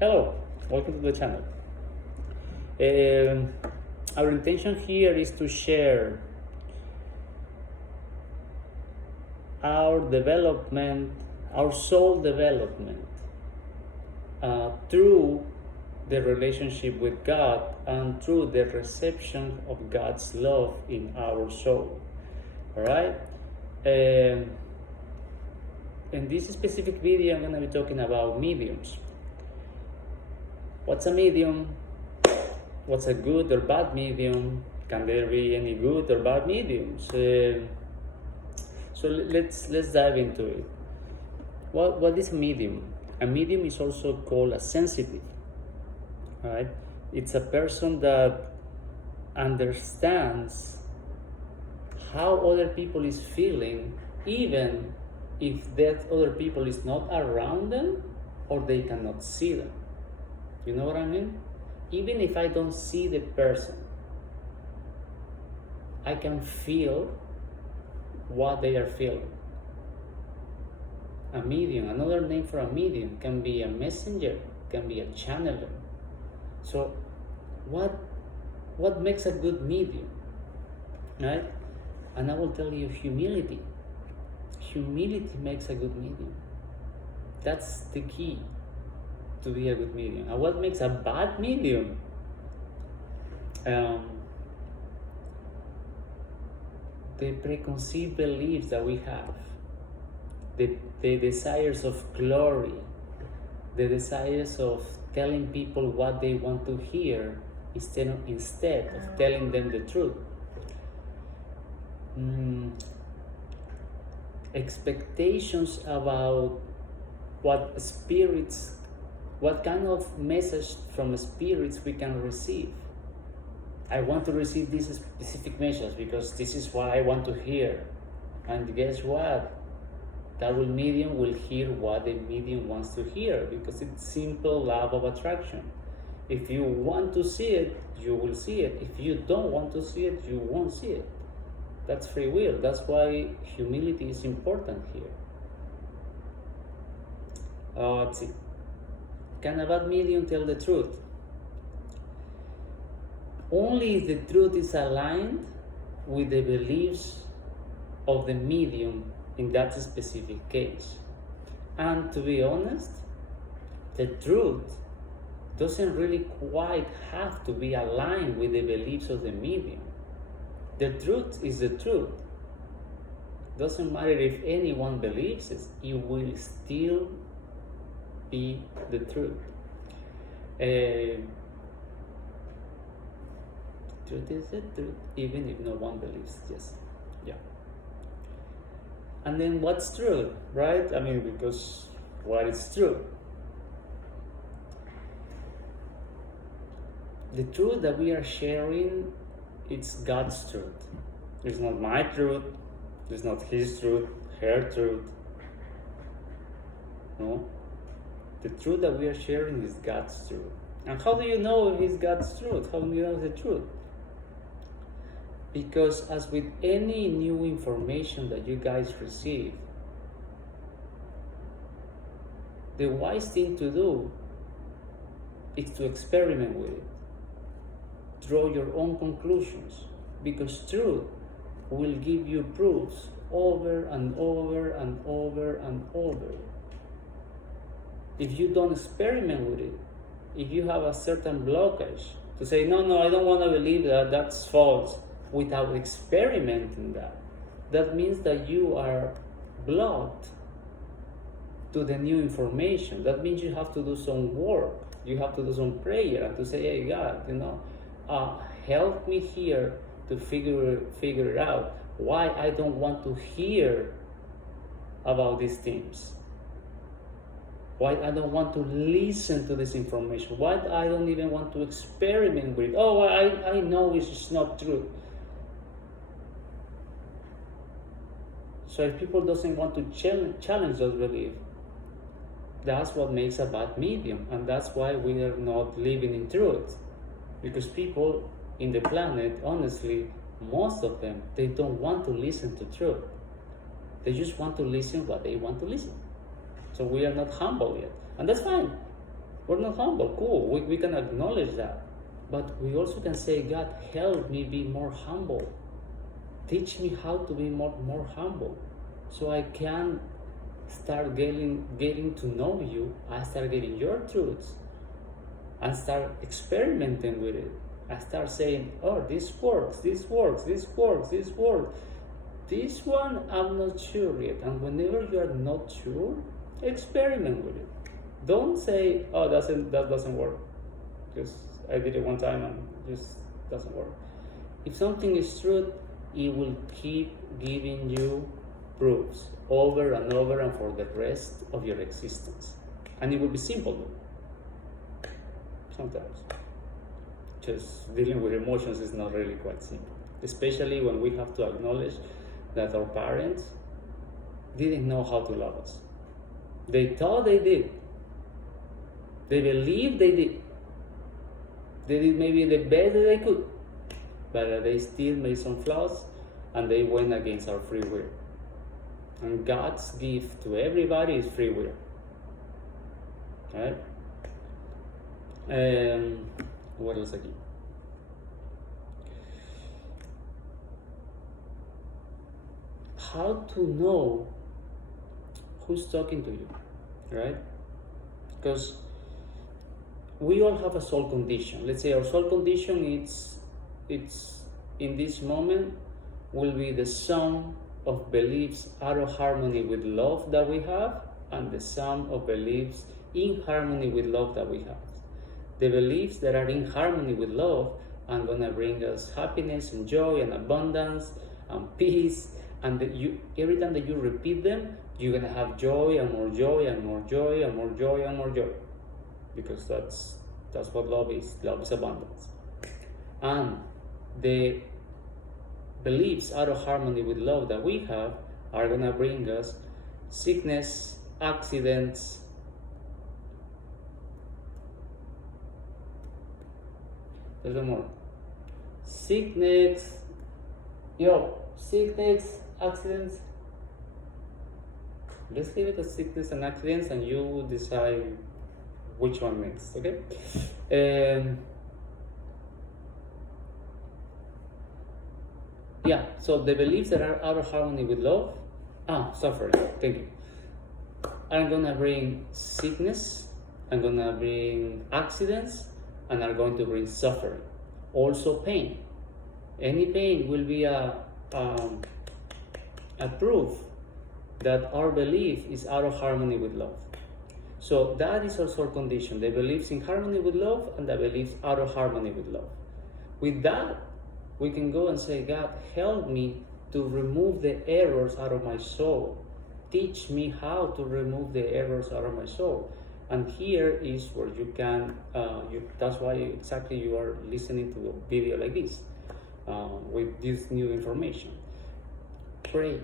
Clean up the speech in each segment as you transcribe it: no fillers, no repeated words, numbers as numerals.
Hello, welcome to the channel. Um, our intention here is to share our development, our soul development through the relationship with God and through the reception of God's love in our soul. All right? In this specific video, I'm going to be talking about mediums. What's a medium? What's a good or bad medium? Can there be any good or bad mediums? So let's dive into it. What is a medium? A medium is also called a sensitive. Right? It's a person that understands how other people is feeling, even if that other people is not around them or they cannot see them. You know what I mean? Even if I don't see the person, I can feel what they are feeling. A medium, another name for a medium, can be a messenger, can be a channeler. So what makes a good medium? Right? And I will tell you, humility. Humility makes a good medium. That's the key to be a good medium. And what makes a bad medium? The preconceived beliefs that we have, the desires of glory, the desires of telling people what they want to hear instead of telling them the truth. Expectations about what kind of message from spirits we can receive. I want to receive this specific message because this is what I want to hear. And guess what? That medium will hear what the medium wants to hear, because it's simple law of attraction. If you want to see it, you will see it. If you don't want to see it, you won't see it. That's free will. That's why humility is important here. Let's see. Can a bad medium tell the truth? Only if the truth is aligned with the beliefs of the medium in that specific case. And to be honest, the truth doesn't really quite have to be aligned with the beliefs of the medium. The truth is the truth. Doesn't matter if anyone believes it, it will still be the truth. Truth is the truth, even if no one believes. Yes, yeah. And then what's true, right? I mean, because what is true? The truth that we are sharing, it's God's truth. It's not my truth. It's not his truth, her truth. No. The truth that we are sharing is God's truth. And how do you know if it's God's truth? How do you know the truth? Because as with any new information that you guys receive, the wise thing to do is to experiment with it. Draw your own conclusions, because truth will give you proofs over and over and over and over. If you don't experiment with it, if you have a certain blockage to say, no, I don't want to believe that, that's false, without experimenting that means that you are blocked to the new information. That means you have to do some work. You have to do some prayer and to say, hey God, help me here to figure it out, why I don't want to hear about these things, why I don't want to listen to this information, why I don't even want to experiment with it. Oh, I know it's just not true. So if people doesn't want to challenge those beliefs, that's what makes a bad medium, and that's why we are not living in truth. Because people in the planet, honestly, most of them, they don't want to listen to truth. They just want to listen what they want to listen. So we are not humble yet. And that's fine. We're not humble, cool, we can acknowledge that. But we also can say, God, help me be more humble. Teach me how to be more humble, so I can start getting to know you. I start getting your truths and start experimenting with it. I start saying, oh, this works, this works, this works, this works. This one I'm not sure yet. And whenever you are not sure, experiment with it. Don't say, oh, that doesn't work, because I did it one time and it just doesn't work. If something is truth, it will keep giving you proofs over and over and for the rest of your existence. And it will be simple though. Sometimes. Just dealing with emotions is not really quite simple. Especially when we have to acknowledge that our parents didn't know how to love us. They thought they did. They believed they did. They did maybe the best that they could. But they still made some flaws and they went against our free will. And God's gift to everybody is free will. Right? What else again? How to know who's talking to you, right? Because we all have a soul condition. Let's say our soul condition, it's in this moment will be the sum of beliefs out of harmony with love that we have, and the sum of beliefs in harmony with love that we have. The beliefs that are in harmony with love are going to bring us happiness and joy and abundance and peace. And every time that you repeat them, you're going to have joy and more joy and more joy and more joy and more joy. Because that's what love is. Love is abundance. And the beliefs out of harmony with love that we have are going to bring us sickness, accidents, there's one more. Sickness, accidents. Let's leave it as sickness and accidents and you decide which one next, okay? So the beliefs that are out of harmony with love, suffering, thank you. I'm gonna bring sickness, I'm gonna bring accidents, and are going to bring suffering. Also pain. Any pain will be a proof that our belief is out of harmony with love. So that is our soul condition, the beliefs in harmony with love and the beliefs out of harmony with love. With that, we can go and say, God, help me to remove the errors out of my soul. Teach me how to remove the errors out of my soul. And here is where you can, that's why exactly you are listening to a video like this, with this new information. Pray.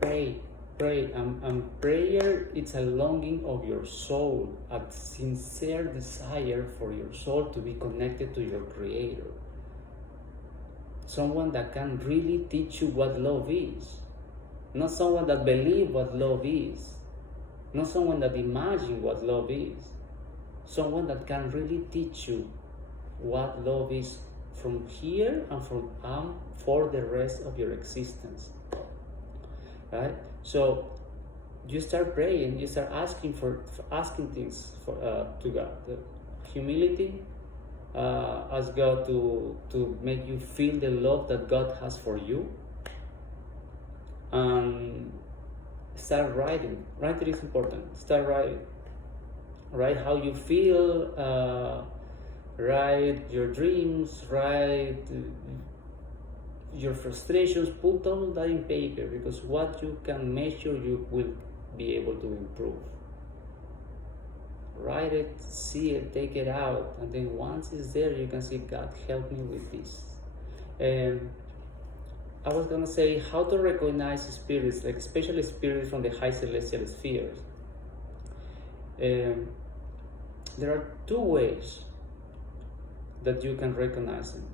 And prayer, it's a longing of your soul, a sincere desire for your soul to be connected to your Creator. Someone that can really teach you what love is. Not someone that believes what love is. Not someone that imagines what love is. Someone that can really teach you what love is from here and for the rest of your existence. Right? So you start praying, you start asking things to God. The humility, ask God to make you feel the love that God has for you. And start writing. Writing is important. Start writing. Write how you feel. Write your dreams. Write your frustrations. Put all that in paper, because what you can measure, you will be able to improve. Write it, see it, take it out, and then once it's there, you can say, God, help me with this. I was gonna say how to recognize spirits, like especially spirits from the high celestial spheres. There are two ways that you can recognize them.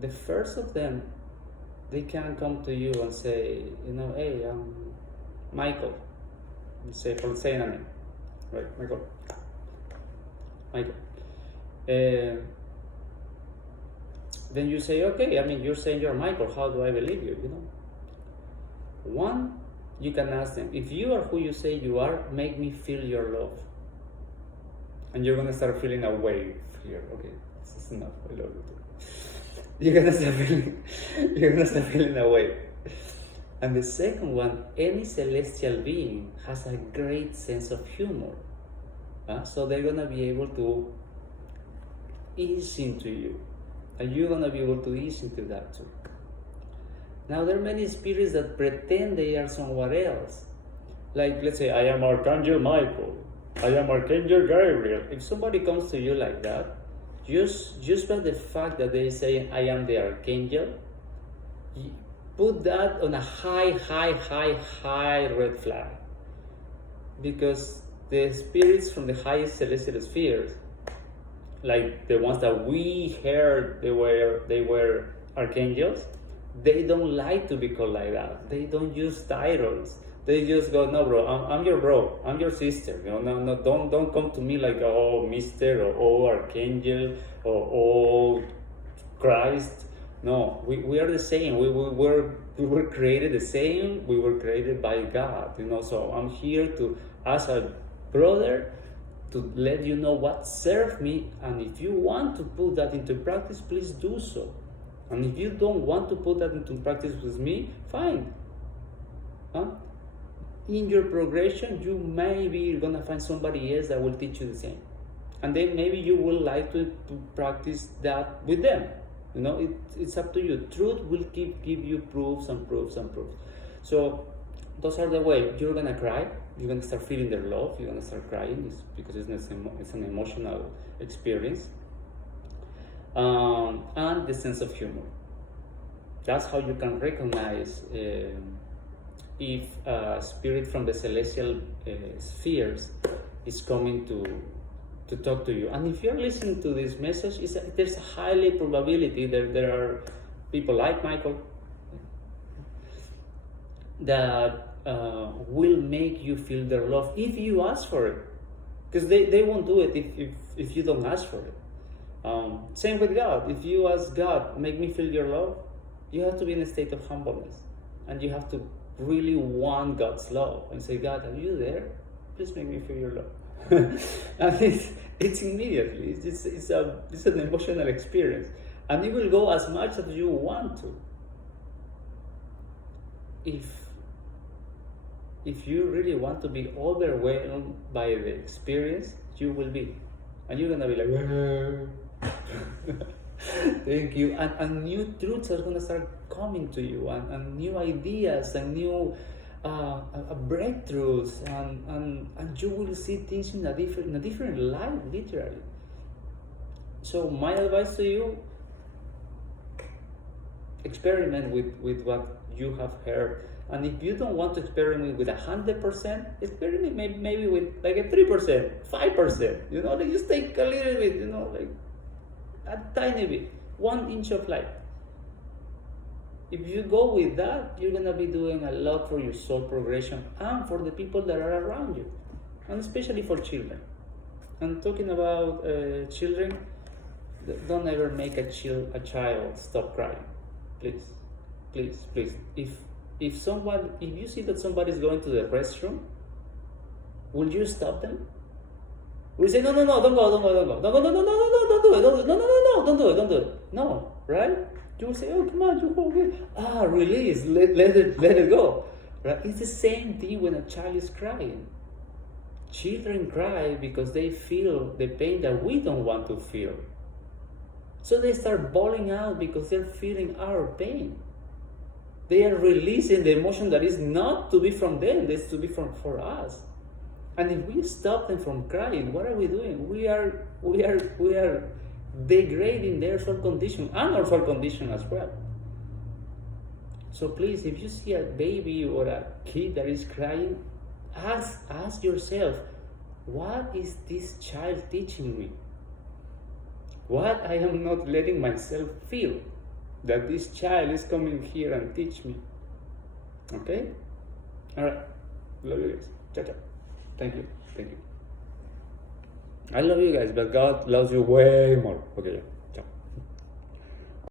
The first of them, they can come to you and say, hey, I'm Michael. You say, for saying a name, right, Michael. Michael. Uh, then you say, okay, I mean, you're saying you're Michael, how do I believe you, you know? One, you can ask them, if you are who you say you are, make me feel your love. And you're gonna start feeling a wave here. Okay, this is enough, I love you too. You're gonna start feeling a wave. And the second one, any celestial being has a great sense of humor. So they're gonna be able to ease into you. And you're gonna be able to ease into that too. Now there are many spirits that pretend they are someone else. Like, let's say, I am Archangel Michael, I am Archangel Gabriel. If somebody comes to you like that, just by the fact that they say, I am the Archangel, put that on a high red flag. Because the spirits from the highest celestial spheres, like the ones that we heard they were archangels, they don't like to be called like that. They don't use titles. They just go, no, bro, I'm your bro, I'm your sister. You know, no, don't come to me like, oh, Mister, or oh, Archangel, or oh, Christ. No, we are the same. We were created the same. We were created by God. You know, so I'm here to, as a brother, to let you know what served me, and if you want to put that into practice, please do so. And if you don't want to put that into practice with me, fine. In your progression, you maybe gonna find somebody else that will teach you the same, and then maybe you will like to practice that with them. You know, it's up to you. Truth will give you proofs and proofs and proofs. So those are the way. You're gonna cry. You're gonna start feeling their love. You're gonna start crying because it's an emotional experience. And the sense of humor. That's how you can recognize if a spirit from the celestial spheres is coming to talk to you. And if you're listening to this message, there's a high probability that there are people like Michael that will make you feel their love if you ask for it. Because they won't do it if you don't ask for it. Same with God. If you ask God, make me feel your love, you have to be in a state of humbleness. And you have to really want God's love and say, God, are you there? Please make me feel your love. And it's immediately. It's an emotional experience. And you will go as much as you want to. If you really want to be overwhelmed by the experience, you will be. And you're gonna be like, thank you. And new truths are gonna start coming to you, and new ideas and new breakthroughs, and you will see things in a different light, literally. So my advice to you: experiment with what you have heard. And if you don't want to experiment with 100%, experiment maybe with like a 3%, 5%. You know, like just take a little bit. You know, like a tiny bit, 1 inch of light. If you go with that, you're gonna be doing a lot for your soul progression and for the people that are around you, and especially for children. And talking about children, don't ever make a child stop crying, please, please, please. If you see that somebody is going to the restroom, will you stop them? Will you say, no, don't go, don't do it. No, right? You will say, oh, come on, you go, okay. Release, let it go. Right? It's the same thing when a child is crying. Children cry because they feel the pain that we don't want to feel. So they start bawling out because they're feeling our pain. They are releasing the emotion that is not to be from them, it's to be for us. And if we stop them from crying, what are we doing? We are degrading their soul condition and our soul condition as well. So please, if you see a baby or a kid that is crying, ask yourself, what is this child teaching me? What I am not letting myself feel that this child is coming here and teach me. Okay? All right. Love you guys. Ciao, ciao. Thank you. I love you guys, but God loves you way more. Okay.